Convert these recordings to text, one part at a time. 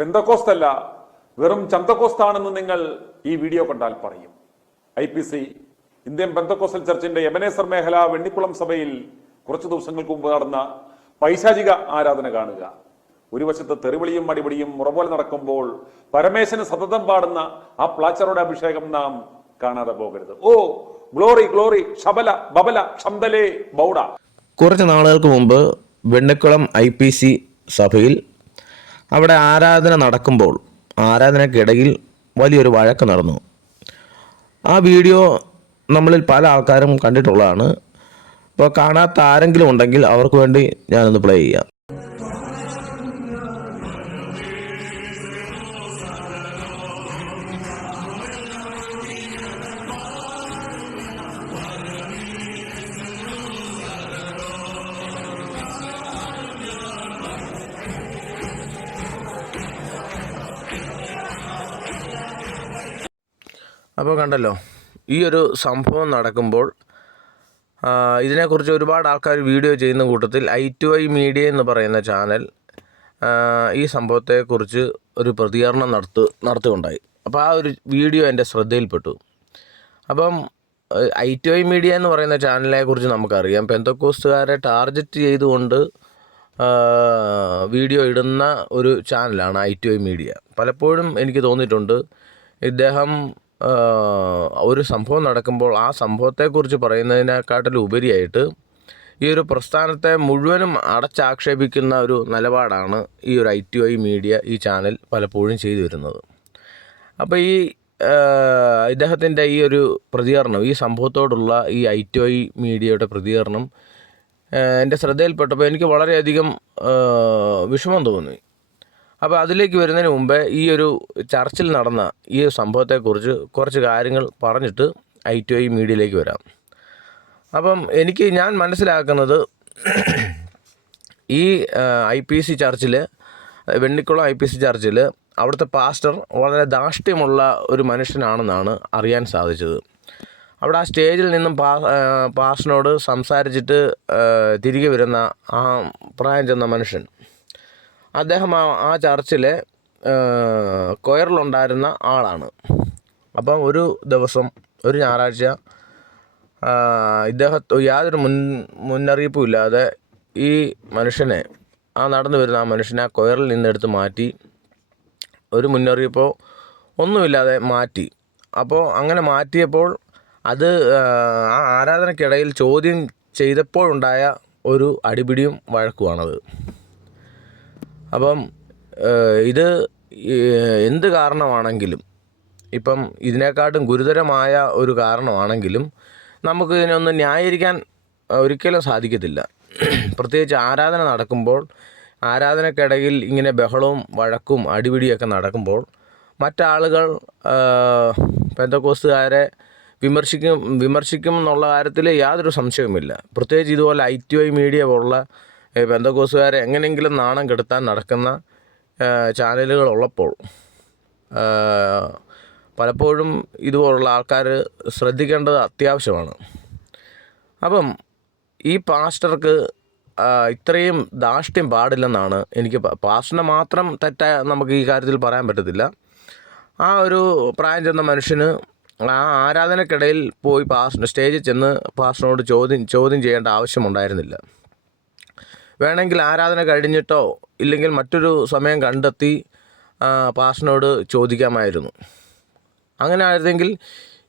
പെന്തക്കോസ്ത് അല്ല വെറും ചന്തക്കോസ്താണെന്ന് നിങ്ങൾ ഈ വീഡിയോ കണ്ടാൽ പറയും. I P C Indian Pentecostal ചർച്ചിന്റെ Ebenezer മേഖല വെണ്ണിക്കുളം സഭയിൽ കുറച്ചു ദിവസങ്ങൾക്ക് മുമ്പ് നടന്ന പൈശാചിക ആരാധന കാണുക. ഒരു വശത്ത് തെറിവിളിയും അടിപിടിയും മുറപോലെ നടക്കുമ്പോൾ പരമേശന് സതതം പാടുന്ന ആ പ്ലാച്ചറുടെ അഭിഷേകം നാം കാണാതെ പോകരുത്. ഓ ഗ്ലോറി ഗ്ലോറി ഷബല ബബല ക്ഷന്തലേ ബൗഡ. കുറച്ച് നാളുകൾക്ക് മുമ്പ് വെണ്ണിക്കുളം ഐ സഭയിൽ അവിടെ ആരാധന നടക്കുമ്പോൾ ആരാധനയ്ക്കിടയിൽ വലിയൊരു വഴക്ക് നടന്നു. ആ വീഡിയോ നമ്മളിൽ പല ആൾക്കാരും കണ്ടിട്ടുള്ളതാണ്. അപ്പോൾ കാണാത്ത ആരെങ്കിലും ഉണ്ടെങ്കിൽ അവർക്ക് വേണ്ടി ഞാനൊന്ന് പ്ലേ ചെയ്യാം. അപ്പോൾ കണ്ടല്ലോ ഈ ഒരു സംഭവം നടക്കുമ്പോൾ ഇതിനെക്കുറിച്ച് ഒരുപാട് ആൾക്കാർ വീഡിയോ ചെയ്യുന്ന കൂട്ടത്തിൽ ഐ ടു ഐ മീഡിയ എന്ന് പറയുന്ന ചാനൽ ഈ സംഭവത്തെക്കുറിച്ച് ഒരു പ്രതികരണം നടത്തു നടത്തുകയുണ്ടായി. അപ്പോൾ ആ ഒരു വീഡിയോ എന്റെ ശ്രദ്ധയിൽപ്പെട്ടു. അപ്പം ഐ ടു ഐ മീഡിയ എന്ന് പറയുന്ന ചാനലിനെക്കുറിച്ച് നമുക്കറിയാം. പെന്തക്കോസ്റ്റുകാരെ ടാർഗറ്റ് ചെയ്തുകൊണ്ട് വീഡിയോ ഇടുന്ന ഒരു ചാനലാണ് ഐ ടു ഐ മീഡിയ. പലപ്പോഴും എനിക്ക് തോന്നിയിട്ടുണ്ട് ഇദ്ദേഹം ഒരു സംഭവം നടക്കുമ്പോൾ ആ സംഭവത്തെക്കുറിച്ച് പറയുന്നതിനെക്കാട്ടിലും ഉപരിയായിട്ട് ഈ ഒരു പ്രസ്ഥാനത്തെ മുഴുവനും അടച്ചാക്ഷേപിക്കുന്ന ഒരു നിലപാടാണ് ഈ ഒരു ഐ ടി ഐ മീഡിയ ഈ ചാനൽ പലപ്പോഴും ചെയ്തു വരുന്നത്. അപ്പോൾ ഈ ഇദ്ദേഹത്തിന്റെ ഈ ഒരു പ്രതികരണം ഈ സംഭവത്തോടുള്ള ഈ ഐ ടി ഐ മീഡിയയുടെ പ്രതികരണം എന്റെ ശ്രദ്ധയിൽപ്പെട്ടപ്പോൾ എനിക്ക് വളരെയധികം വിഷമം തോന്നി. അപ്പോൾ അതിലേക്ക് വരുന്നതിന് മുമ്പേ ഈ ഒരു ചർച്ചിൽ നടന്ന ഈ സംഭവത്തെക്കുറിച്ച് കുറച്ച് കാര്യങ്ങൾ പറഞ്ഞിട്ട് ഐ ടി ഐ മീഡിയയിലേക്ക് വരാം. അപ്പം എനിക്ക് ഞാൻ മനസ്സിലാക്കുന്നത് ഈ ഐ പി സി ചർച്ചിൽ വെണ്ണിക്കുളം ഐ പി സി ചർച്ചിൽ അവിടുത്തെ പാസ്റ്റർ വളരെ ധാർഷ്ട്യമുള്ള ഒരു മനുഷ്യനാണെന്നാണ് അറിയാൻ സാധിച്ചത്. അവിടെ ആ സ്റ്റേജിൽ നിന്നും പാ പാസ്റ്ററിനോട് സംസാരിച്ചിട്ട് തിരികെ വരുന്ന ആ പ്രായം ചെന്ന മനുഷ്യൻ. അദ്ദേഹം ആ ചർച്ചിലെ കൊയറിലുണ്ടായിരുന്ന ആളാണ്. അപ്പം ഒരു ദിവസം ഒരു ഞായറാഴ്ച ഇദ്ദേഹ യാതൊരു മുൻ മുന്നറിയിപ്പും ഇല്ലാതെ ഈ മനുഷ്യനെ ആ നടന്നു വരുന്ന ആ മനുഷ്യനെ ആ കൊയറിൽ നിന്നെടുത്ത് മാറ്റി ഒരു മുന്നറിയിപ്പോ ഒന്നുമില്ലാതെ മാറ്റി. അപ്പോൾ അങ്ങനെ മാറ്റിയപ്പോൾ അത് ആ ആരാധനയ്ക്കിടയിൽ ചോദ്യം ചെയ്തപ്പോഴുണ്ടായ ഒരു അടിപിടിയും വഴക്കുമാണത് അപ്പം ഇത് എന്ത് കാരണമാണെങ്കിലും ഇപ്പം ഇതിനെക്കാട്ടും ഗുരുതരമായ ഒരു കാരണമാണെങ്കിലും നമുക്ക് ഇതിനൊന്ന് ന്യായീകരിക്കാൻ ഒരിക്കലും സാധിക്കത്തില്ല. പ്രത്യേകിച്ച് ആരാധന നടക്കുമ്പോൾ ആരാധനക്കിടയിൽ ഇങ്ങനെ ബഹളവും വഴക്കും അടിപിടിയൊക്കെ നടക്കുമ്പോൾ മറ്റാളുകൾ പെന്തക്കോസ്തുകാരെ വിമർശിക്കും വിമർശിക്കും എന്നുള്ള കാര്യത്തിൽ യാതൊരു സംശയവുമില്ല. പ്രത്യേകിച്ച് ഇതുപോലെ ഐ ടി ഐ മീഡിയ പോലുള്ള ഏഹ്, പെന്തക്കോസ്തുകാരെ എങ്ങനെയെങ്കിലും നാണം കെടുത്താൻ നടക്കുന്ന ചാനലുകൾ ഉള്ളപ്പോൾ പലപ്പോഴും ഇതുപോലുള്ള ആൾക്കാർ ശ്രദ്ധിക്കേണ്ടത് അത്യാവശ്യമാണ്. അപ്പം ഈ പാസ്റ്റർക്ക് ഇത്രയും ധാഷ്ട്യം പാടില്ലെന്നാണ് എനിക്ക് പാസ്റ്ററിനെ മാത്രം തെറ്റ നമുക്ക് ഈ കാര്യത്തിൽ പറയാൻ പറ്റത്തില്ല. ആ ഒരു പ്രായം ചെന്ന മനുഷ്യന് ആ ആരാധനക്കിടയിൽ പോയി പാസ്റ്റർ സ്റ്റേജിൽ ചെന്ന് പാസ്റ്ററിനോട് ചോദ്യം ചോദ്യം ചെയ്യേണ്ട ആവശ്യമുണ്ടായിരുന്നില്ല വേണമെങ്കിൽ ആരാധന കഴിഞ്ഞിട്ടോ ഇല്ലെങ്കിൽ മറ്റൊരു സമയം കണ്ടെത്തി പാഷനോട് ചോദിക്കാമായിരുന്നു. അങ്ങനെ ആയിരുന്നെങ്കിൽ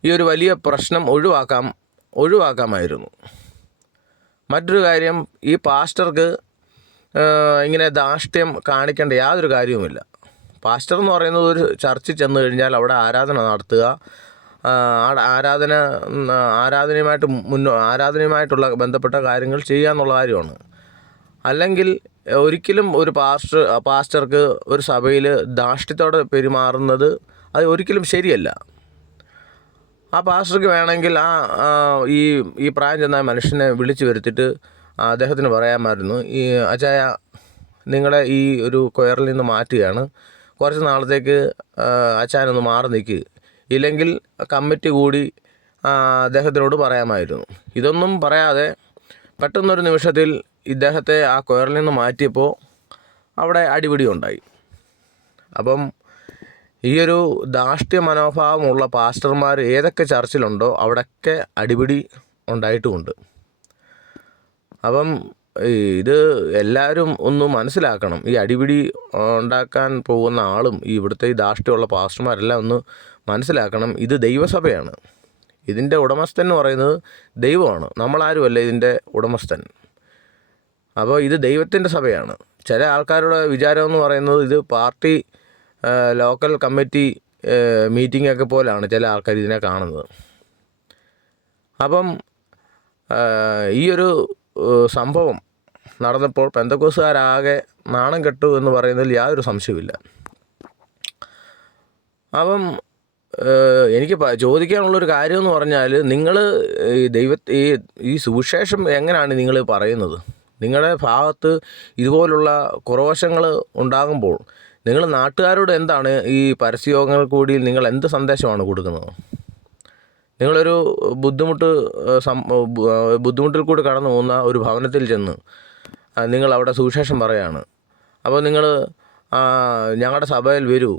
ഈ ഒരു വലിയ പ്രശ്നം ഒഴിവാക്കാം ഒഴിവാക്കാമായിരുന്നു. മറ്റൊരു കാര്യം ഈ പാസ്റ്റർക്ക് ഇങ്ങനെ ധാഷ്ട്യം കാണിക്കേണ്ട യാതൊരു കാര്യവുമില്ല. പാസ്റ്റർ എന്ന് പറയുന്നത് ഒരു ചർച്ചിൽ ചെന്ന് കഴിഞ്ഞാൽ അവിടെ ആരാധന നടത്തുക ആരാധന ആരാധനയുമായിട്ട് മുന്നോ ആരാധനയുമായിട്ടുള്ള ബന്ധപ്പെട്ട കാര്യങ്ങൾ ചെയ്യുക എന്നുള്ള കാര്യമാണ്. അല്ലെങ്കിൽ ഒരിക്കലും ഒരു പാസ്റ്റർ പാസ്റ്റർക്ക് ഒരു സഭയിൽ ധാർഷ്ട്യത്തോടെ പെരുമാറുന്നത് അത് ഒരിക്കലും ശരിയല്ല. ആ പാസ്റ്റർക്ക് വേണമെങ്കിൽ ആ ഈ ഈ പ്രായം ചെന്ന മനുഷ്യനെ വിളിച്ചു വരുത്തിയിട്ട് അദ്ദേഹത്തിന് പറയാമായിരുന്നു ഈ അച്ചായ നിങ്ങളെ ഈ ഒരു കൊയറിൽ നിന്ന് മാറ്റുകയാണ്. കുറച്ച് നാളത്തേക്ക് അച്ചായനൊന്ന് മാറി നിൽക്കുക ഇല്ലെങ്കിൽ കമ്മിറ്റി കൂടി അദ്ദേഹത്തിനോട് പറയാമായിരുന്നു. ഇതൊന്നും പറയാതെ പെട്ടെന്നൊരു നിമിഷത്തിൽ ഇദ്ദേഹത്തെ ആ കൊയറിൽ നിന്ന് മാറ്റിയപ്പോൾ അവിടെ അടിപിടി ഉണ്ടായി. അപ്പം ഈ ഒരു ധാർഷ്ട്യ മനോഭാവമുള്ള പാസ്റ്റർമാർ ഏതൊക്കെ ചർച്ചിലുണ്ടോ അവിടെയൊക്കെ അടിപിടി ഉണ്ടായിട്ടുമുണ്ട്. അപ്പം ഇത് എല്ലാവരും ഒന്ന് മനസ്സിലാക്കണം. ഈ അടിപിടി ഉണ്ടാക്കാൻ പോകുന്ന ആളും ഈ ഇവിടുത്തെ ഈ ധാർഷ്ട്യമുള്ള പാസ്റ്റർമാരെല്ലാം ഒന്ന് മനസ്സിലാക്കണം. ഇത് ദൈവസഭയാണ്. ഇതിന്റെ ഉടമസ്ഥൻ എന്ന് പറയുന്നത് ദൈവമാണ്. നമ്മളാരുമല്ല ഇതിന്റെ ഉടമസ്ഥൻ. അപ്പോൾ ഇത് ദൈവത്തിന്റെ സഭയാണ്. ചില ആൾക്കാരുടെ വിചാരം എന്ന് പറയുന്നത് ഇത് പാർട്ടി ലോക്കൽ കമ്മിറ്റി മീറ്റിംഗ് ഒക്കെ പോലാണ് ചില ആൾക്കാർ ഇതിനെ കാണുന്നത്. അപ്പം ഈ ഒരു സംഭവം നടന്നപ്പോൾ പെന്തക്കോസുകാരാകെ നാണം കെട്ടു എന്ന് പറയുന്നതിൽ യാതൊരു സംശയവുമില്ല. അപ്പം എനിക്ക് ചോദിക്കാനുള്ളൊരു കാര്യം എന്ന് പറഞ്ഞാൽ നിങ്ങൾ ഈ ദൈവ ഈ സുവിശേഷം എങ്ങനെയാണ് നിങ്ങൾ പറയുന്നത്? നിങ്ങളുടെ ഭാഗത്ത് ഇതുപോലുള്ള കുറവശങ്ങൾ ഉണ്ടാകുമ്പോൾ നിങ്ങൾ നാട്ടുകാരോട് എന്താണ് ഈ പരസ്യയോഗങ്ങൾ കൂടി നിങ്ങൾ എന്ത് സന്ദേശമാണ് കൊടുക്കുന്നത്? നിങ്ങളൊരു ബുദ്ധിമുട്ട് ബുദ്ധിമുട്ടിൽ കൂടി കടന്നു പോകുന്ന ഒരു ഭവനത്തിൽ ചെന്ന് നിങ്ങൾ അവിടെ സുവിശേഷം പറയാണ്. അപ്പോൾ നിങ്ങൾ ഞങ്ങളുടെ സഭയിൽ വരൂ.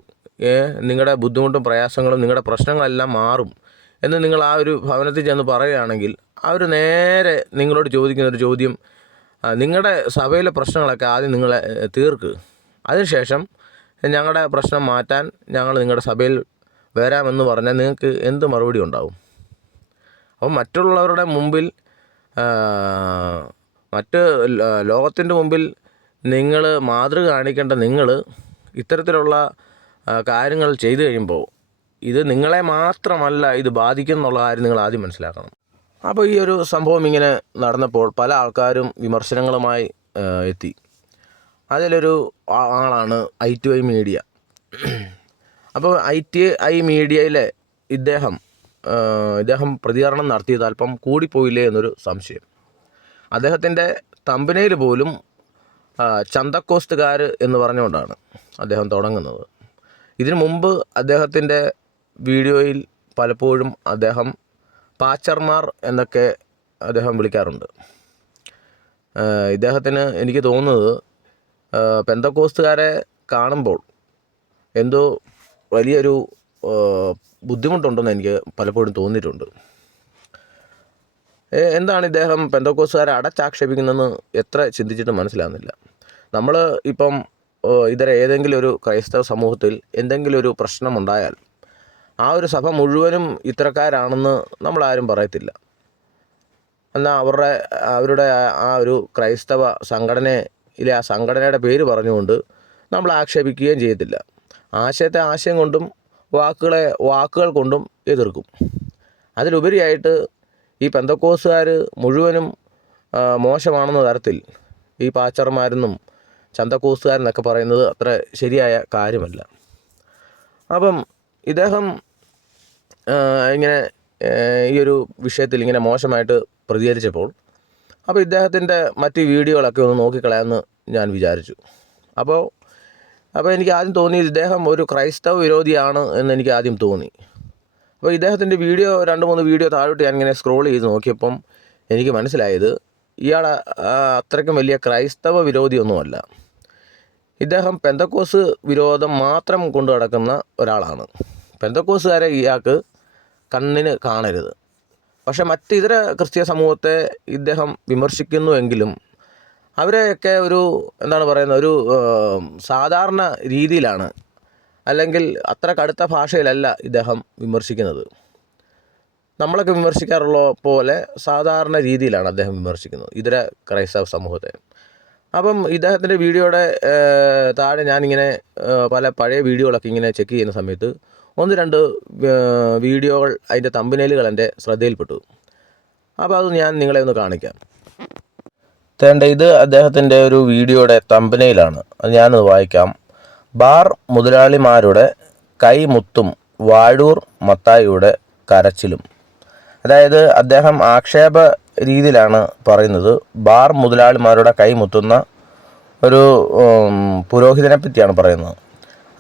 നിങ്ങളുടെ ബുദ്ധിമുട്ടും പ്രയാസങ്ങളും നിങ്ങളുടെ പ്രശ്നങ്ങളെല്ലാം മാറും എന്ന് നിങ്ങൾ ആ ഒരു ഭവനത്തിൽ ചെന്ന് പറയുകയാണെങ്കിൽ അവർ നേരെ നിങ്ങളോട് ചോദിക്കുന്ന ഒരു ചോദ്യം നിങ്ങളുടെ സഭയിലെ പ്രശ്നങ്ങളൊക്കെ ആദ്യം നിങ്ങൾ തീർക്ക്. അതിനുശേഷം ഞങ്ങളുടെ പ്രശ്നം മാറ്റാൻ ഞങ്ങൾ നിങ്ങളുടെ സഭയിൽ വരാമെന്ന് പറഞ്ഞാൽ നിങ്ങൾക്ക് എന്ത് മറുപടി ഉണ്ടാവും? അപ്പം മറ്റുള്ളവരുടെ മുമ്പിൽ മറ്റ് ലോകത്തിന്റെ മുമ്പിൽ നിങ്ങൾ മാതൃക കാണിക്കേണ്ട നിങ്ങൾ ഇത്തരത്തിലുള്ള കാര്യങ്ങൾ ചെയ്തു കഴിയുമ്പോൾ ഇത് നിങ്ങളെ മാത്രമല്ല ഇത് ബാധിക്കുന്നുള്ള കാര്യം നിങ്ങൾ ആദ്യം മനസ്സിലാക്കണം. അപ്പോൾ ഈ ഒരു സംഭവം ഇങ്ങനെ നടന്നപ്പോൾ പല ആൾക്കാരും വിമർശനങ്ങളുമായി എത്തി. അതിലൊരു ആളാണ് ഐ ടു ഐ മീഡിയ. അപ്പോൾ ഐ ടി ഐ മീഡിയയിലെ ഇദ്ദേഹം ഇദ്ദേഹം പ്രതികരണം നടത്തിയത് അല്പം കൂടിപ്പോയില്ലേ എന്നൊരു സംശയം. അദ്ദേഹത്തിന്റെ തമ്പനയിൽ പോലും ചന്തക്കോസ്റ്റുകാർ എന്ന് പറഞ്ഞുകൊണ്ടാണ് അദ്ദേഹം തുടങ്ങുന്നത്. ഇതിനു മുമ്പ് അദ്ദേഹത്തിന്റെ വീഡിയോയിൽ പലപ്പോഴും അദ്ദേഹം പാച്ചർമാർ എന്നൊക്കെ അദ്ദേഹം വിളിക്കാറുണ്ട്. ഇദ്ദേഹത്തിന് എനിക്ക് തോന്നുന്നത് പെന്തക്കോസ്തുകാരെ കാണുമ്പോൾ എന്തോ വലിയൊരു ബുദ്ധിമുട്ടുണ്ടെന്ന് എനിക്ക് പലപ്പോഴും തോന്നിയിട്ടുണ്ട്. എന്താണ് ഇദ്ദേഹം പെന്തക്കോസുകാരെ അടച്ചാക്ഷേപിക്കുന്നതെന്ന് എത്ര ചിന്തിച്ചിട്ട് മനസ്സിലാകുന്നില്ല. നമ്മൾ ഇപ്പം ഇതര ഏതെങ്കിലും ഒരു ക്രൈസ്തവ സമൂഹത്തിൽ എന്തെങ്കിലും ഒരു പ്രശ്നമുണ്ടായാൽ ആ ഒരു സഭ മുഴുവനും ഇത്തരക്കാരാണെന്ന് നമ്മളാരും പറയത്തില്ല. എന്നാൽ അവരുടെ അവരുടെ ആ- ഒരു ക്രൈസ്തവ സംഘടനയിലെ ആ സംഘടനയുടെ പേര് പറഞ്ഞുകൊണ്ട് നമ്മൾ ആക്ഷേപിക്കുകയും ചെയ്യത്തില്ല. ആശയത്തെ ആശയം കൊണ്ടും വാക്കുകളെ വാക്കുകൾ കൊണ്ടും എതിർക്കും. അതിലുപരിയായിട്ട് ഈ പെന്തക്കോസുകാർ മുഴുവനും മോശമാണെന്ന തരത്തിൽ ഈ പാച്ചർമാരെന്നും ചന്തക്കോസുകാരെന്നൊക്കെ പറയുന്നത് അത്ര ശരിയായ കാര്യമല്ല. അപ്പം ഇദ്ദേഹം ഇങ്ങനെ ഈ ഒരു വിഷയത്തിൽ ഇങ്ങനെ മോശമായിട്ട് പ്രതികരിച്ചപ്പോൾ അപ്പോൾ ഇദ്ദേഹത്തിന്റെ മറ്റ് വീഡിയോകളൊക്കെ ഒന്ന് നോക്കിക്കളയാമെന്ന് ഞാൻ വിചാരിച്ചു. അപ്പോൾ അപ്പോൾ എനിക്ക് ആദ്യം തോന്നി ഇദ്ദേഹം ഒരു ക്രൈസ്തവ വിരോധിയാണ് എന്ന് എനിക്ക് ആദ്യം തോന്നി. അപ്പോൾ ഇദ്ദേഹത്തിന്റെ വീഡിയോ രണ്ട് മൂന്ന് വീഡിയോ താഴോട്ട് ഞാൻ ഇങ്ങനെ സ്ക്രോൾ ചെയ്ത് നോക്കിയപ്പം എനിക്ക് മനസ്സിലായത് ഇയാൾ അത്രയ്ക്കും വലിയ ക്രൈസ്തവ വിരോധിയൊന്നുമല്ല. ഇദ്ദേഹം പെന്തക്കോസ് വിരോധം മാത്രം കൊണ്ടു നടക്കുന്ന ഒരാളാണ്. പെന്തക്കോസുകാരെ ഇയാൾക്ക് കണ്ണിന് കാണരുത്. പക്ഷേ മറ്റ് ഇതര ക്രിസ്ത്യ സമൂഹത്തെ ഇദ്ദേഹം വിമർശിക്കുന്നുവെങ്കിലും അവരെയൊക്കെ ഒരു എന്താണ് പറയുന്നത് ഒരു സാധാരണ രീതിയിലാണ് അല്ലെങ്കിൽ അത്ര കടുത്ത ഭാഷയിലല്ല ഇദ്ദേഹം വിമർശിക്കുന്നത്. നമ്മളൊക്കെ വിമർശിക്കാറുള്ള പോലെ സാധാരണ രീതിയിലാണ് അദ്ദേഹം വിമർശിക്കുന്നത് ഇതര ക്രൈസ്തവ സമൂഹത്തെ. അപ്പം ഇദ്ദേഹത്തിന്റെ വീഡിയോയുടെ താഴെ ഞാനിങ്ങനെ പല പഴയ വീഡിയോകളൊക്കെ ഇങ്ങനെ ചെക്ക് ചെയ്യുന്ന സമയത്ത് ഒന്ന് രണ്ട് വീഡിയോകൾ അതിന്റെ തമ്പനയിലുകൾ എന്റെ ശ്രദ്ധയിൽപ്പെട്ടു. അപ്പോൾ അത് ഞാൻ നിങ്ങളെ ഒന്ന് കാണിക്കാം. തേണ്ട ഇത് അദ്ദേഹത്തിന്റെ ഒരു വീഡിയോയുടെ തമ്പനയിലാണ് അത് ഞാനത് വായിക്കാം. ബാർ മുതലാളിമാരുടെ കൈമുത്തും വാഴൂർ മത്തായിയുടെ കരച്ചിലും. അതായത് അദ്ദേഹം ആക്ഷേപ രീതിയിലാണ് പറയുന്നത്. ബാർ മുതലാളിമാരുടെ കൈമുത്തുന്ന ഒരു പുരോഹിതനെ പറ്റിയാണ് പറയുന്നത്.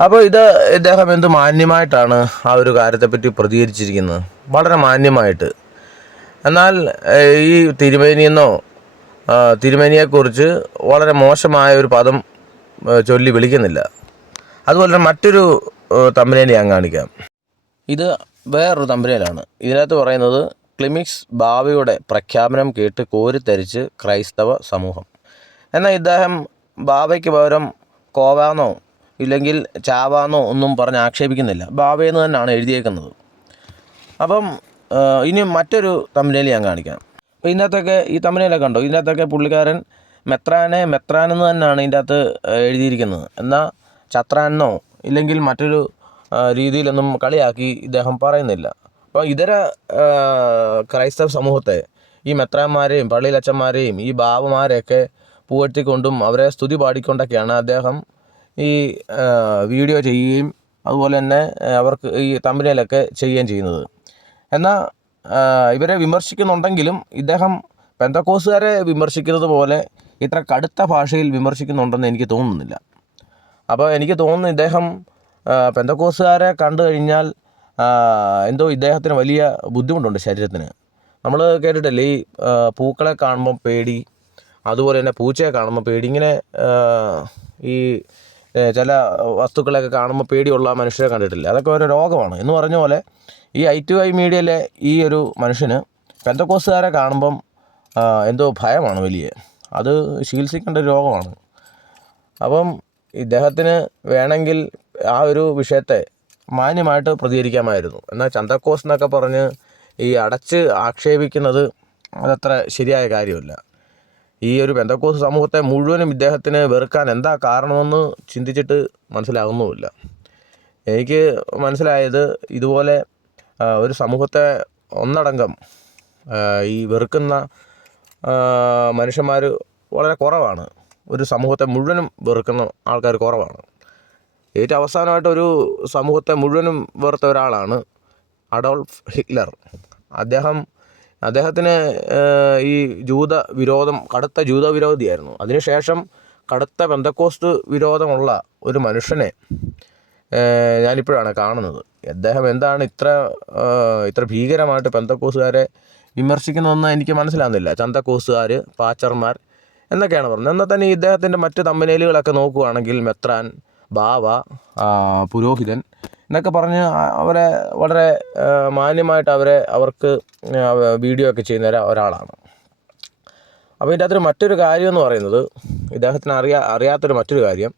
അപ്പോൾ ഇത് ഇദ്ദേഹം എന്ത് മാന്യമായിട്ടാണ് ആ ഒരു കാര്യത്തെപ്പറ്റി പ്രതികരിച്ചിരിക്കുന്നത്? വളരെ മാന്യമായിട്ട്. എന്നാൽ ഈ തിരുമേനിയെന്നോ തിരുമേനിയെക്കുറിച്ച് വളരെ മോശമായ ഒരു പദം ചൊല്ലി വിളിക്കുന്നില്ല. അതുപോലെ മറ്റൊരു തമ്പനേനെ ഞാൻ കാണിക്കാം. ഇത് വേറൊരു തമ്പനയിലാണ് ഇതിനകത്ത് പറയുന്നത് ക്ലിമിക്സ് ബാവയുടെ പ്രഖ്യാപനം കേട്ട് കോരിത്തരിച്ച് ക്രൈസ്തവ സമൂഹം. എന്നാൽ ഇദ്ദേഹം ബാബയ്ക്ക് പകരം കോവാന്നോ ഇല്ലെങ്കിൽ ചാവാന്നോ ഒന്നും പറഞ്ഞ് ആക്ഷേപിക്കുന്നില്ല. ബാവയെന്ന് തന്നെയാണ് എഴുതിയേക്കുന്നത്. അപ്പം ഇനി മറ്റൊരു തമിഴിൽ ഞാൻ കാണിക്കാം. അപ്പോൾ ഇതിനകത്തൊക്കെ ഈ തമിഴിലൊക്കെ കണ്ടോ? ഇതിനകത്തൊക്കെ പുള്ളിക്കാരൻ മെത്രാനെ മെത്രാനെന്ന് തന്നെയാണ് ഇതിന്റെ അകത്ത് എഴുതിയിരിക്കുന്നത്. എന്നാൽ ചത്രാനെന്നോ ഇല്ലെങ്കിൽ മറ്റൊരു രീതിയിലൊന്നും കളിയാക്കി ഇദ്ദേഹം പറയുന്നില്ല. അപ്പോൾ ഇതര ക്രൈസ്തവ സമൂഹത്തെ ഈ മെത്രാന്മാരെയും പള്ളിയിലച്ചന്മാരെയും ഈ ബാബുമാരെയൊക്കെ പുകഴ്ത്തിക്കൊണ്ടും അവരെ സ്തുതി പാടിക്കൊണ്ടൊക്കെയാണ് അദ്ദേഹം ഈ വീഡിയോ ചെയ്യുകയും അതുപോലെ തന്നെ അവർക്ക് ഈ തമ്പനിയിലൊക്കെ ചെയ്യുകയും ചെയ്യുന്നത്. എന്നാൽ ഇവരെ വിമർശിക്കുന്നുണ്ടെങ്കിലും ഇദ്ദേഹം പെന്തക്കോസുകാരെ വിമർശിക്കുന്നത് പോലെ ഇത്ര കടുത്ത ഭാഷയിൽ വിമർശിക്കുന്നുണ്ടെന്ന് എനിക്ക് തോന്നുന്നില്ല. അപ്പോൾ എനിക്ക് തോന്നുന്നു ഇദ്ദേഹം പെന്തക്കോസുകാരെ കണ്ടു കഴിഞ്ഞാൽ എന്തോ ഇദ്ദേഹത്തിന് വലിയ ബുദ്ധിമുട്ടുണ്ട് ശരീരത്തിന്. നമ്മൾ കേട്ടിട്ടില്ലേ ഈ പൂക്കളെ കാണുമ്പോൾ പേടി അതുപോലെ തന്നെ പൂച്ചയെ കാണുമ്പോൾ പേടി ഇങ്ങനെ ഈ ചില വസ്തുക്കളെയൊക്കെ കാണുമ്പോൾ പേടിയുള്ള മനുഷ്യരെ കണ്ടിട്ടില്ല. അതൊക്കെ ഒരു രോഗമാണ്. എന്ന് പറഞ്ഞ പോലെ ഈ ഐ ടു ഐ മീഡിയയിലെ ഈ ഒരു മനുഷ്യന് പെന്തക്കോസുകാരെ കാണുമ്പം എന്തോ ഭയമാണ് വലിയ. അത് ചികിത്സിക്കേണ്ട ഒരു രോഗമാണ്. അപ്പം ഇദ്ദേഹത്തിന് വേണമെങ്കിൽ ആ ഒരു വിഷയത്തെ മാന്യമായിട്ട് പ്രതികരിക്കാമായിരുന്നു. എന്നാൽ ചന്തക്കോസ് എന്നൊക്കെ പറഞ്ഞ് ഈ അടച്ച് ആക്ഷേപിക്കുന്നത് അതത്ര ശരിയായ കാര്യമല്ല. ഈ ഒരു പെന്തക്കോസ് സമൂഹത്തെ മുഴുവനും ഇദ്ദേഹത്തിന് വെറുക്കാൻ എന്താ കാരണമെന്ന് ചിന്തിച്ചിട്ട് മനസ്സിലാകുന്നുമില്ല. എനിക്ക് മനസ്സിലായത് ഇതുപോലെ ഒരു സമൂഹത്തെ ഒന്നടങ്കം ഈ വെറുക്കുന്ന മനുഷ്യന്മാർ വളരെ കുറവാണ്. ഒരു സമൂഹത്തെ മുഴുവനും വെറുക്കുന്ന ആൾക്കാർ കുറവാണ്. ഏറ്റവും അവസാനമായിട്ട് ഒരു സമൂഹത്തെ മുഴുവനും വെറുത്ത ഒരാളാണ് അഡോൾഫ് ഹിറ്റ്ലർ. അദ്ദേഹം അദ്ദേഹത്തിന് ഈ ജൂത വിരോധം കടുത്ത ജൂത വിരോധിയായിരുന്നു. അതിനുശേഷം കടുത്ത ബന്ധക്കോസ്റ്റ് വിരോധമുള്ള ഒരു മനുഷ്യനെ ഞാനിപ്പോഴാണ് കാണുന്നത്. അദ്ദേഹം എന്താണ് ഇത്ര ഇത്ര ഭീകരമായിട്ട് പെന്തക്കോസുകാരെ വിമർശിക്കുന്നതെന്ന് എനിക്ക് മനസ്സിലാകുന്നില്ല. ചന്തക്കോസുകാർ പാച്ചർമാർ എന്നൊക്കെയാണ് പറഞ്ഞത്. എന്നാൽ തന്നെ ഇദ്ദേഹത്തിന്റെ മറ്റ് തമ്പനയിലുകളൊക്കെ നോക്കുകയാണെങ്കിൽ മെത്രാൻ ബാവ പുരോഹിതൻ എന്നൊക്കെ പറഞ്ഞ് അവരെ വളരെ മാന്യമായിട്ട് അവരെ അവർക്ക് വീഡിയോ ഒക്കെ ചെയ്യുന്ന ഒരാളാണ്. അപ്പോൾ ഇതിന്റെ അകത്തൊരു മറ്റൊരു കാര്യം എന്ന് പറയുന്നത് ഇദ്ദേഹത്തിന് അറിയാ അറിയാത്തൊരു മറ്റൊരു കാര്യം.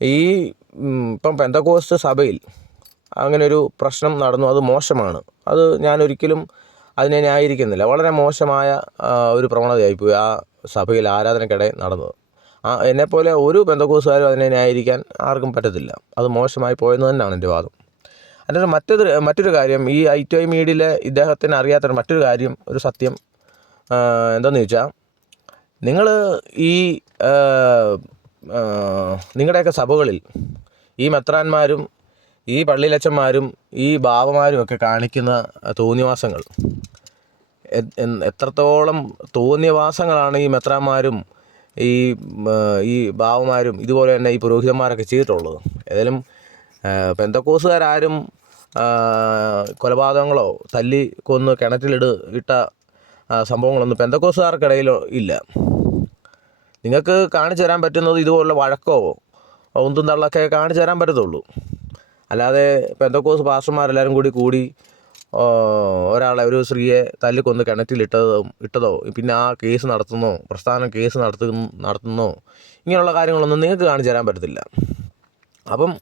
ഈ ഇപ്പം പെന്തക്കോസ്റ്റ് സഭയിൽ അങ്ങനെ ഒരു പ്രശ്നം നടന്നു. അത് മോശമാണ്. അത് ഞാൻ ഒരിക്കലും അതിനെ ന്യായീകരിക്കുന്നില്ല. വളരെ മോശമായ ഒരു പ്രവണതയായിപ്പോയി ആ സഭയിൽ ആരാധനക്കിടെ നടന്നത്. എന്നെപ്പോലെ ഒരു ബന്ധക്കോസുകാരും അതിനെ ന്യായീകരിക്കാൻ ആർക്കും പറ്റത്തില്ല. അത് മോശമായി പോയെന്ന് തന്നെയാണ് എന്റെ വാദം. അതിന്റെ മറ്റൊരു മറ്റൊരു കാര്യം ഈ ഐ ടി ഐ മീഡിയയിലെ ഇദ്ദേഹത്തിന് അറിയാത്തൊരു മറ്റൊരു കാര്യം ഒരു സത്യം എന്താണെന്ന് ചോദിച്ചാൽ നിങ്ങൾ ഈ നിങ്ങളുടെയൊക്കെ സഭകളിൽ ഈ മെത്രാന്മാരും ഈ പള്ളിയിലച്ചന്മാരും ഈ ബാബമാരും ഒക്കെ കാണിക്കുന്ന തോന്നിവാസങ്ങൾ എത്രത്തോളം തോന്നിയവാസങ്ങളാണ് ഈ മെത്രാന്മാരും ഈ ഈ ബാവമാരും ഇതുപോലെ തന്നെ ഈ പുരോഹിതന്മാരൊക്കെ ചെയ്തിട്ടുള്ളത്. ഏതായാലും പെന്തക്കോസുകാരും കൊലപാതകങ്ങളോ തല്ലി കൊന്ന് കിണറ്റിലിട് ഇട്ട സംഭവങ്ങളൊന്നും പെന്തക്കോസുകാർക്കിടയിൽ ഇല്ല. നിങ്ങൾക്ക് കാണിച്ചു തരാൻ പറ്റുന്നത് ഇതുപോലുള്ള വഴക്കോ ഒന്നും തള്ളൊക്കെ കാണിച്ചു തരാൻ പറ്റത്തുള്ളൂ. അല്ലാതെ പെന്തക്കോസ് പാസ്റ്റർമാരെല്ലാവരും കൂടി കൂടി ഒരാളെ ഒരു സ്ത്രീയെ തല്ലിക്കൊന്ന് കിണറ്റിലിട്ടതോ ഇട്ടതോ പിന്നെ ആ കേസ് നടത്തുന്നോ പ്രസ്ഥാനം കേസ് നടത്തു നടത്തുന്നോ ഇങ്ങനെയുള്ള കാര്യങ്ങളൊന്നും നിങ്ങൾക്ക് കാണിച്ചു തരാൻ പറ്റത്തില്ല. അപ്പം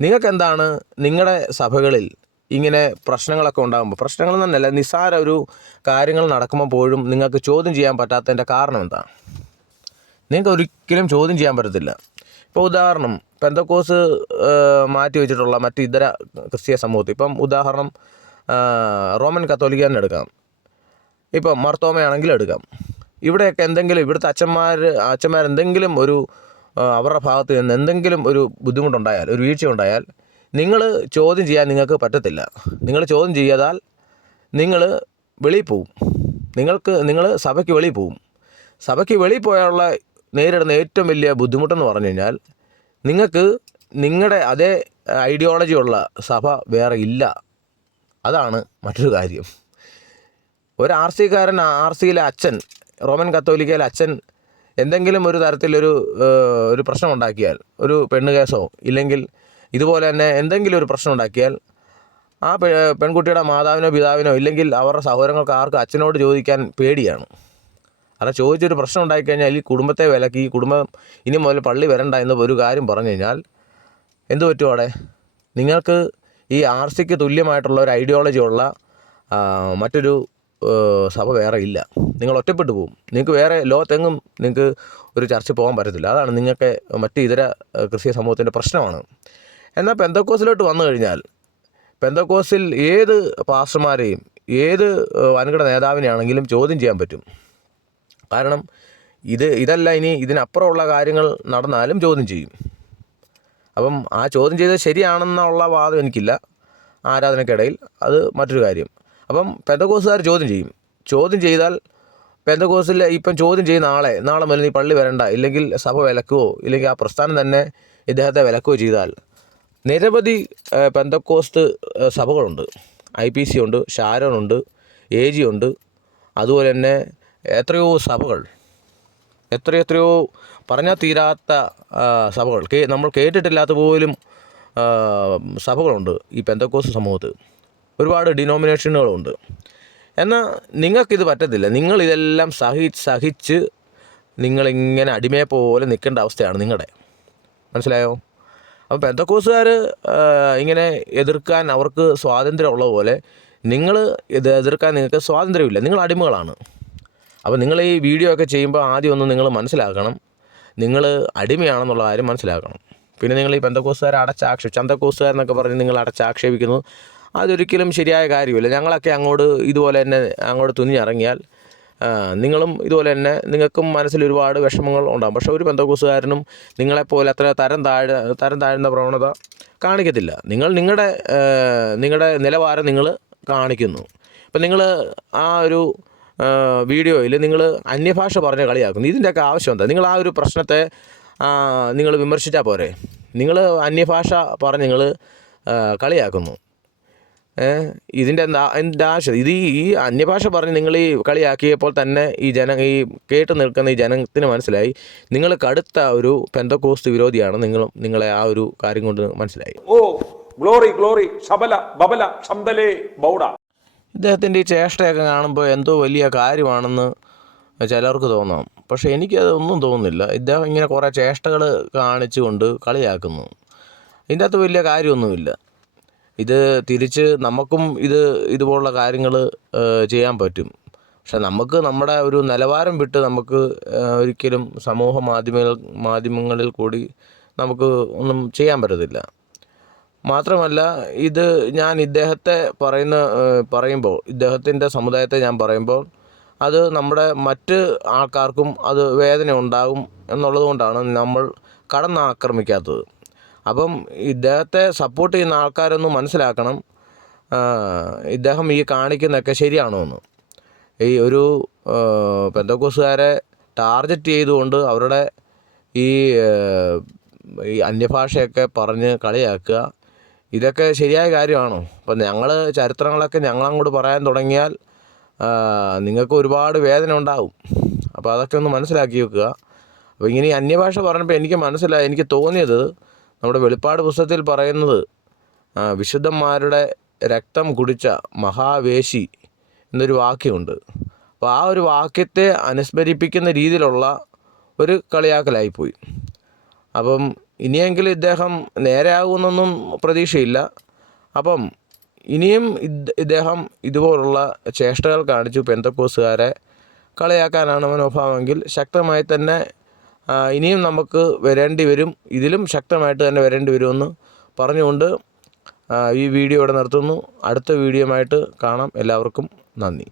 നിങ്ങൾക്ക് എന്താണ് നിങ്ങളുടെ സഭകളിൽ ഇങ്ങനെ പ്രശ്നങ്ങളൊക്കെ ഉണ്ടാകുമ്പോൾ? പ്രശ്നങ്ങൾ തന്നെയല്ല നിസ്സാര ഒരു കാര്യങ്ങൾ നടക്കുമ്പോൾ പോലും നിങ്ങൾക്ക് ചോദ്യം ചെയ്യാൻ പറ്റാത്തതിന്റെ കാരണം എന്താ? നിങ്ങൾക്ക് ഒരിക്കലും ചോദ്യം ചെയ്യാൻ പറ്റത്തില്ല. ഇപ്പോൾ ഉദാഹരണം പെന്തക്കോസ് മാറ്റി വെച്ചിട്ടുള്ള മറ്റ് ഇതര ക്രിസ്തീയ സമൂഹത്തിൽ ഇപ്പം ഉദാഹരണം റോമൻ കത്തോലിക്കാനെ എടുക്കാം. ഇപ്പം മർത്തോമയാണെങ്കിലും എടുക്കാം. ഇവിടെയൊക്കെ എന്തെങ്കിലും ഇവിടുത്തെ അച്ഛന്മാർ അച്ഛന്മാർ എന്തെങ്കിലും ഒരു അവരുടെ ഭാഗത്ത് നിന്ന് എന്തെങ്കിലും ഒരു ബുദ്ധിമുട്ടുണ്ടായാൽ ഒരു വീഴ്ച ഉണ്ടായാൽ നിങ്ങൾ ചോദ്യം ചെയ്യാൻ നിങ്ങൾക്ക് പറ്റത്തില്ല. നിങ്ങൾ ചോദ്യം ചെയ്താൽ നിങ്ങൾ വെളിയിൽ പോവും. നിങ്ങൾക്ക് നിങ്ങൾ സഭയ്ക്ക് വെളിയിൽ പോവും. സഭയ്ക്ക് വെളിയിൽ പോയാലുള്ള നേരിടുന്ന ഏറ്റവും വലിയ ബുദ്ധിമുട്ടെന്ന് പറഞ്ഞു കഴിഞ്ഞാൽ നിങ്ങൾക്ക് നിങ്ങളുടെ അതേ ഐഡിയോളജി ഉള്ള സഭ വേറെ ഇല്ല. അതാണ് മറ്റൊരു കാര്യം. ഒരു ആർ സിക്കാരൻ ആർ സിയിലെ അച്ഛൻ റോമൻ കത്തോലിക്കയിലെ അച്ഛൻ എന്തെങ്കിലും ഒരു തരത്തിലൊരു ഒരു പ്രശ്നം ഉണ്ടാക്കിയാൽ ഒരു പെണ്ണ് കേസോ ഇല്ലെങ്കിൽ ഇതുപോലെ തന്നെ എന്തെങ്കിലും ഒരു പ്രശ്നം ഉണ്ടാക്കിയാൽ ആ പെൺകുട്ടിയുടെ മാതാവിനോ പിതാവിനോ ഇല്ലെങ്കിൽ അവരുടെ സഹോദരങ്ങൾക്ക് ആർക്ക് അച്ഛനോട് ചോദിക്കാൻ പേടിയാണ്. അല്ല ചോദിച്ചൊരു പ്രശ്നം ഉണ്ടായിക്കഴിഞ്ഞാൽ ഈ കുടുംബത്തെ വിലക്കി ഈ കുടുംബം ഇനി മുതൽ പള്ളി വരണ്ട എന്ന് ഒരു കാര്യം പറഞ്ഞു കഴിഞ്ഞാൽ എന്തു പറ്റും അവിടെ? നിങ്ങൾക്ക് ഈ ആർ സിക്ക് തുല്യമായിട്ടുള്ള ഒരു ഐഡിയോളജി ഉള്ള മറ്റൊരു സഭ വേറെ ഇല്ല. നിങ്ങൾ ഒറ്റപ്പെട്ടു പോകും നിങ്ങൾക്ക് വേറെ ലോകത്തെങ്ങും നിങ്ങൾക്ക് ഒരു ചർച്ച പോകാൻ പറ്റത്തില്ല. അതാണ് നിങ്ങൾക്ക് മറ്റ് ഇതര കൃഷി സമൂഹത്തിന്റെ പ്രശ്നമാണ്. എന്നാൽ പെന്തക്കോസിലോട്ട് വന്നു കഴിഞ്ഞാൽ പെന്തക്കോസിൽ ഏത് പാസ്റ്റർമാരെയും ഏത് വൻകിട നേതാവിനെയാണെങ്കിലും ചോദ്യം ചെയ്യാൻ പറ്റും. കാരണം ഇത് ഇതല്ല ഇനി ഇതിനപ്പുറമുള്ള കാര്യങ്ങൾ നടന്നാലും ചോദ്യം ചെയ്യും. അപ്പം ആ ചോദ്യം ചെയ്തത് ശരിയാണെന്നുള്ള വാദം എനിക്കില്ല. ആരാധനയ്ക്കിടയിൽ അത് മറ്റൊരു കാര്യം. അപ്പം പെന്തകോസുകാർ ചോദ്യം ചെയ്യും. ചോദ്യം ചെയ്താൽ പെന്തകോസിൽ ഇപ്പം ചോദ്യം ചെയ്യുന്ന ആളെ നാളെ മുതൽ നീ പള്ളി വരണ്ട ഇല്ലെങ്കിൽ സഭ വിലക്കുവോ ഇല്ലെങ്കിൽ ആ പ്രസ്ഥാനം തന്നെ ഇദ്ദേഹത്തെ വിലക്കുകയോ ചെയ്താൽ. നിരവധി പെന്തക്കോസ്ത് സഭകളുണ്ട്. ഐ പി സി ഉണ്ട് ഷാരോണുണ്ട് എ ജി ഉണ്ട് അതുപോലെ തന്നെ എത്രയോ സഭകൾ എത്രയെത്രയോ പറഞ്ഞാൽ തീരാത്ത സഭകൾ. കേ നമ്മൾ കേട്ടിട്ടില്ലാത്ത പോലും സഭകളുണ്ട് ഈ പെന്തക്കോസ് സമൂഹത്ത്. ഒരുപാട് ഡിനോമിനേഷനുകളുണ്ട്. എന്നാൽ നിങ്ങൾക്കിത് പറ്റത്തില്ല. നിങ്ങളിതെല്ലാം സഹി സഹിച്ച് നിങ്ങളിങ്ങനെ അടിമയെ പോലെ നിൽക്കേണ്ട അവസ്ഥയാണ് നിങ്ങളുടെ. മനസ്സിലായോ? അപ്പോൾ പെന്തക്കോസുകാർ ഇങ്ങനെ എതിർക്കാൻ അവർക്ക് സ്വാതന്ത്ര്യമുള്ള പോലെ നിങ്ങൾ ഇത് എതിർക്കാൻ നിങ്ങൾക്ക് സ്വാതന്ത്ര്യമില്ല. നിങ്ങൾ അടിമകളാണ്. അപ്പോൾ നിങ്ങൾ ഈ വീഡിയോ ഒക്കെ ചെയ്യുമ്പോൾ ആദ്യം ഒന്ന് നിങ്ങൾ മനസ്സിലാക്കണം. നിങ്ങൾ അടിമയാണെന്നുള്ള കാര്യം മനസ്സിലാക്കണം. പിന്നെ നിങ്ങൾ ഈ പെന്തക്കോസുകാരെ അടച്ചാക്ഷേപി ചന്തക്കോസുകാരെന്നൊക്കെ പറഞ്ഞ് നിങ്ങൾ അടച്ചാക്ഷേപിക്കുന്നു. അതൊരിക്കലും ശരിയായ കാര്യമില്ല. ഞങ്ങളൊക്കെ അങ്ങോട്ട് ഇതുപോലെ തന്നെ അങ്ങോട്ട് തുനിഞ്ഞിറങ്ങിയാൽ നിങ്ങളും ഇതുപോലെ തന്നെ നിങ്ങൾക്കും മനസ്സിൽ ഒരുപാട് വിഷമങ്ങൾ ഉണ്ടാകും. പക്ഷേ ഒരു ബന്ധക്കൂസുകാരനും നിങ്ങളെപ്പോലെ അത്ര തരം താഴ തരം താഴ്ന്ന പ്രവണത കാണിക്കത്തില്ല. നിങ്ങൾ നിങ്ങളുടെ നിങ്ങളുടെ നിലവാരം നിങ്ങൾ കാണിക്കുന്നു. അപ്പം നിങ്ങൾ ആ ഒരു വീഡിയോയിൽ നിങ്ങൾ അന്യഭാഷ പറഞ്ഞ് കളിയാക്കുന്നു. ഇതിന്റെയൊക്കെ ആവശ്യം എന്താ? നിങ്ങൾ ആ ഒരു പ്രശ്നത്തെ നിങ്ങൾ വിമർശിച്ചാൽ പോരെ? നിങ്ങൾ അന്യഭാഷ പറഞ്ഞ് നിങ്ങൾ കളിയാക്കുന്നു. ഇതിന്റെ എന്താ എന്റെ ആവശ്യം? ഇത് ഈ അന്യഭാഷ പറഞ്ഞ് നിങ്ങൾ ഈ കളിയാക്കിയപ്പോൾ തന്നെ ഈ ജന ഈ കേട്ട് നിൽക്കുന്ന ഈ ജനത്തിന് മനസ്സിലായി. നിങ്ങൾ കടുത്ത ഒരു പെന്തക്കോസ്റ്റ് വിരോധിയാണ് നിങ്ങൾ നിങ്ങളെ ആ ഒരു കാര്യം കൊണ്ട് മനസ്സിലായി. ഓ ഗ്ലോറി ഗ്ലോറി ശബല ബബല ക്ഷന്തലേ ബൗഡ. ഇദ്ദേഹത്തിന്റെ ഈ ചേഷ്ടയൊക്കെ കാണുമ്പോൾ എന്തോ വലിയ കാര്യമാണെന്ന് ചിലർക്ക് തോന്നാം. പക്ഷേ എനിക്കതൊന്നും തോന്നുന്നില്ല. ഇദ്ദേഹം ഇങ്ങനെ കുറേ ചേഷ്ടകൾ കാണിച്ചുകൊണ്ട് കളിയാക്കുന്നു. ഇതിന്റെ അകത്ത് വലിയ കാര്യമൊന്നുമില്ല. ഇത് തിരിച്ച് നമുക്കും ഇത് ഇതുപോലുള്ള കാര്യങ്ങൾ ചെയ്യാൻ പറ്റും. പക്ഷെ നമുക്ക് നമ്മുടെ ഒരു നിലവാരം വിട്ട് നമുക്ക് ഒരിക്കലും സമൂഹ മാധ്യമങ്ങൾ മാധ്യമങ്ങളിൽ കൂടി നമുക്ക് ഒന്നും ചെയ്യാൻ പറ്റത്തില്ല. മാത്രമല്ല ഇത് ഞാൻ ഇദ്ദേഹത്തെ പറയുന്ന പറയുമ്പോൾ ഇദ്ദേഹത്തിന്റെ സമുദായത്തെ ഞാൻ പറയുമ്പോൾ അത് നമ്മുടെ മറ്റ് ആൾക്കാർക്കും അത് വേദന ഉണ്ടാകും എന്നുള്ളതുകൊണ്ടാണ് നമ്മൾ കടന്നാക്രമിക്കാത്തത്. അപ്പം ഇദ്ദേഹത്തെ സപ്പോർട്ട് ചെയ്യുന്ന ആൾക്കാരൊന്ന് മനസ്സിലാക്കണം ഇദ്ദേഹം ഈ കാണിക്കുന്നതൊക്കെ ശരിയാണോ എന്ന്. ഈ ഒരു പെന്തക്കോസുകാരെ ടാർഗറ്റ് ചെയ്തുകൊണ്ട് അവരുടെ ഈ ഈ അന്യഭാഷയൊക്കെ പറഞ്ഞ് കളിയാക്കുക ഇതൊക്കെ ശരിയായ കാര്യമാണോ? അപ്പം ഞങ്ങൾ ചരിത്രങ്ങളൊക്കെ ഞങ്ങളങ്ങോട്ട് പറയാൻ തുടങ്ങിയാൽ നിങ്ങൾക്ക് ഒരുപാട് വേദന ഉണ്ടാവും. അപ്പോൾ അതൊക്കെ ഒന്ന് മനസ്സിലാക്കി വെക്കുക. അപ്പോൾ ഇങ്ങനെ അന്യഭാഷ പറഞ്ഞപ്പോൾ എനിക്ക് മനസ്സിലായി എനിക്ക് തോന്നിയത് നമ്മുടെ വെളിപ്പാട് പുസ്തകത്തിൽ പറയുന്നത് വിശുദ്ധന്മാരുടെ രക്തം കുടിച്ച മഹാവേശി എന്നൊരു വാക്യമുണ്ട്. അപ്പോൾ ആ ഒരു വാക്യത്തെ അനുസ്മരിപ്പിക്കുന്ന രീതിയിലുള്ള ഒരു കളിയാക്കലായിപ്പോയി. അപ്പം ഇനിയെങ്കിലും ഇദ്ദേഹം നേരെയാകുമെന്നൊന്നും പ്രതീക്ഷയില്ല. അപ്പം ഇനിയും ഇദ്ദേഹം ഇതുപോലുള്ള ചേഷ്ടകൾ കാണിച്ചു. പെന്തക്കോസുകാരെ കളിയാക്കാനാണ് മനോഭാവമെങ്കിൽ ശക്തമായി തന്നെ ഇനിയും നമുക്ക് വരേണ്ടി വരും. ഇതിലും ശക്തമായിട്ട് തന്നെ വരേണ്ടി വരുമെന്ന് പറഞ്ഞുകൊണ്ട് ഈ വീഡിയോ ഇവിടെ നിർത്തുന്നു. അടുത്ത വീഡിയോയുമായിട്ട് കാണാം. എല്ലാവർക്കും നന്ദി.